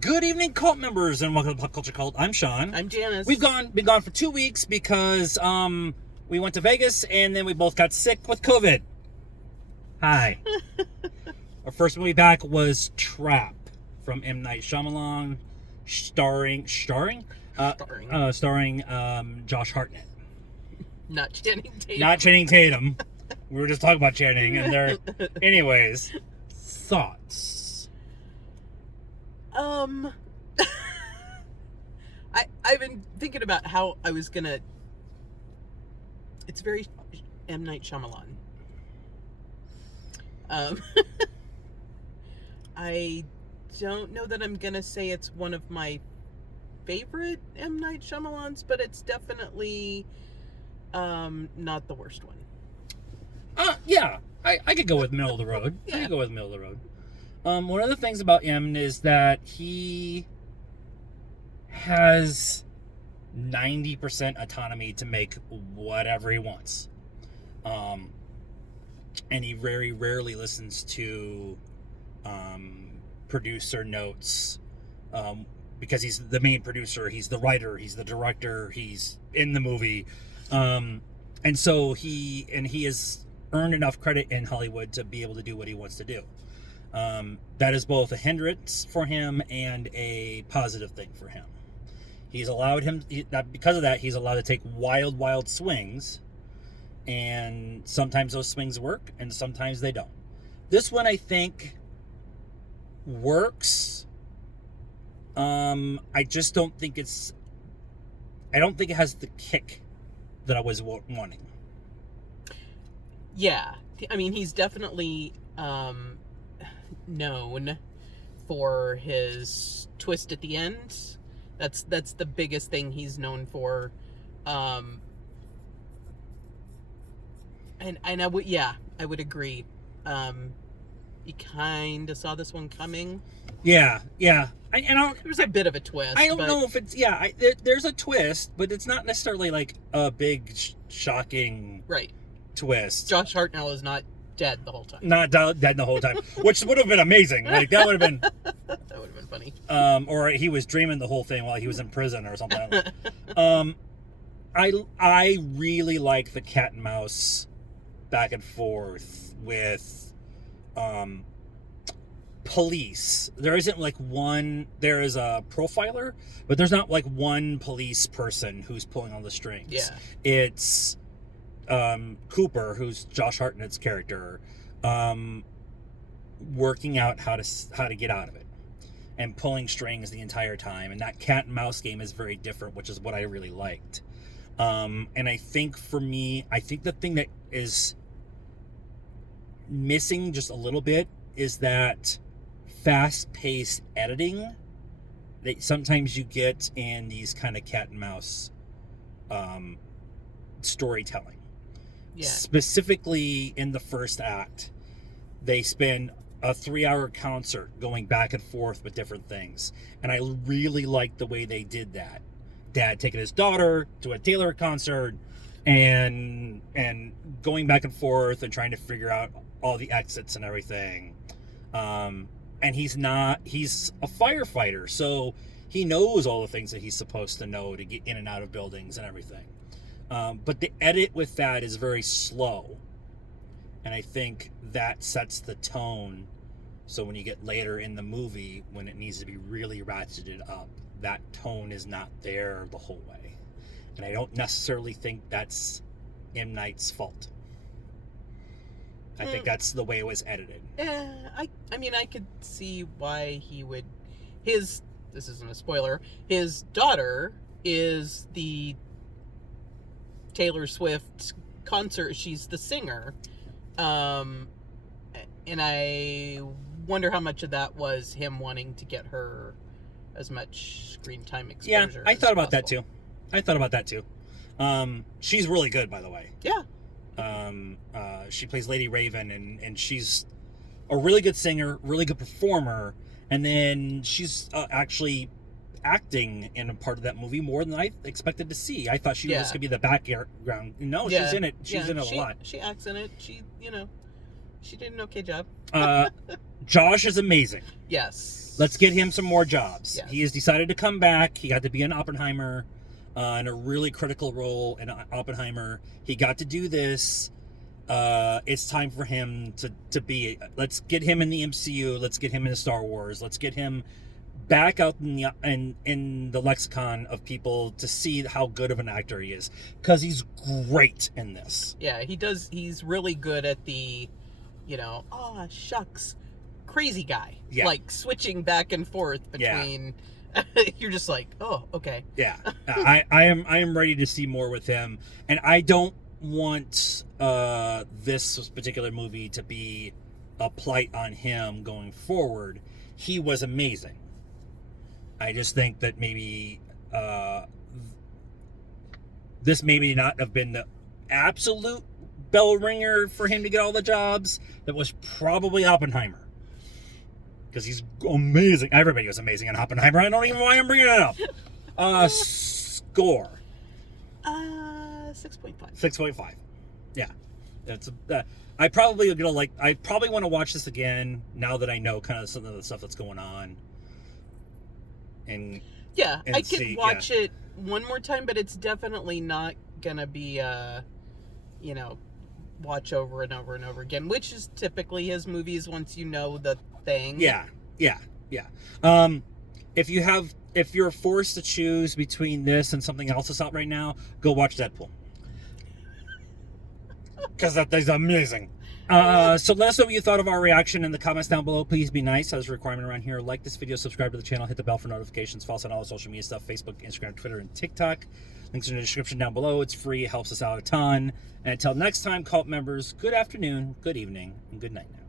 Good evening, cult members, and welcome to Pop Culture Cult. I'm Sean. I'm Janice. We've been gone for 2 weeks because we went to Vegas and then we both got sick with COVID. Hi. Our first movie back was Trap from M. Night Shyamalan, starring Josh Hartnett. Not Channing Tatum. Not Channing Tatum. We were just talking about Channing, and there. Anyways, thoughts. I've been thinking about how I was gonna. It's very M. Night Shyamalan. I don't know that I'm gonna say it's one of my favorite M. Night Shyamalans, but it's definitely not the worst one. Yeah, I could go with middle of the road. Yeah. I could go with middle of the road. One of the things about M is that he has 90% autonomy to make whatever he wants. And he very rarely listens to producer notes because he's the main producer, he's the writer, he's the director, he's in the movie. And so he has earned enough credit in Hollywood to be able to do what he wants to do. That is both a hindrance for him and a positive thing for him. He's allowed because of that, he's allowed to take wild swings, and sometimes those swings work and sometimes they don't. This one, I think, works. I just don't think it has the kick that I was wanting. Yeah, I mean, he's definitely known for his twist at the end. That's the biggest thing he's known for. And I would agree. You kind of saw this one coming. Yeah. There was a bit of a twist. I don't know if it's there's a twist, but it's not necessarily like a big shocking twist. Josh Hartnett is not dead the whole time. Not dead the whole time, which would have been amazing. Like that would have been funny. Or he was dreaming the whole thing while he was in prison or something. I really like the cat and mouse back and forth with police. There isn't like one. There is a profiler, but there's not like one police person who's pulling on the strings. Yeah, it's Cooper, who's Josh Hartnett's character, working out how to get out of it and pulling strings the entire time. And that cat and mouse game is very different, which is what I really liked. And I think for me, the thing that is missing just a little bit is that fast-paced editing that sometimes you get in these kind of cat and mouse storytelling. Yeah. Specifically in the first act, they spend a 3-hour concert going back and forth with different things, and I really liked the way they did that. Dad taking his daughter to a Taylor concert and going back and forth and trying to figure out all the exits and everything. And he's a firefighter, so he knows all the things that he's supposed to know to get in and out of buildings and everything. But the edit with that is very slow. And I think that sets the tone. So when you get later in the movie, when it needs to be really ratcheted up, that tone is not there the whole way. And I don't necessarily think that's M. Night's fault. I think that's the way it was edited. I mean, I could see why he would. This isn't a spoiler, his daughter is the Taylor Swift concert. She's the singer. And I wonder how much of that was him wanting to get her as much screen time exposure. Yeah, I thought about that too. She's really good, by the way. Yeah. She plays Lady Raven, and she's a really good singer, really good performer, and then she's actually acting in a part of that movie more than I expected to see. I thought she was just gonna be the background. No, she's in it. She's in it a lot. She acts in it. She did an okay job. Josh is amazing. Yes. Let's get him some more jobs. Yes. He has decided to come back. He got to be in Oppenheimer, in a really critical role in Oppenheimer. He got to do this. It's time for him to be. Let's get him in the MCU. Let's get him into Star Wars. Let's get him back out in the lexicon of people to see how good of an actor he is, because he's great in this. Yeah, he does. He's really good at the, shucks, crazy guy. Yeah. Like switching back and forth between. Yeah. You're just like, oh, okay. Yeah, I am ready to see more with him, and I don't want this particular movie to be a plight on him going forward. He was amazing. I just think that maybe this maybe not have been the absolute bell ringer for him to get all the jobs. That was probably Oppenheimer, because he's amazing. Everybody was amazing in Oppenheimer. I don't even know why I'm bringing it up. Score. 6.5. 6.5. Yeah, it's. I probably want to watch this again now that I know kind of some of the stuff that's going on. And I could watch it one more time, but it's definitely not gonna be watch over and over and over again, which is typically his movies once you know the thing. Yeah. If you're forced to choose between this and something else that's out right now, go watch Deadpool, because that thing's amazing. So let us know what you thought of our reaction in the comments down below. Please be nice. That is a requirement around here. Like this video, subscribe to the channel, hit the bell for notifications, follow us on all the social media stuff, Facebook, Instagram, Twitter, and TikTok. Links are in the description down below. It's free. It helps us out a ton. And until next time, cult members, good afternoon, good evening, and good night now.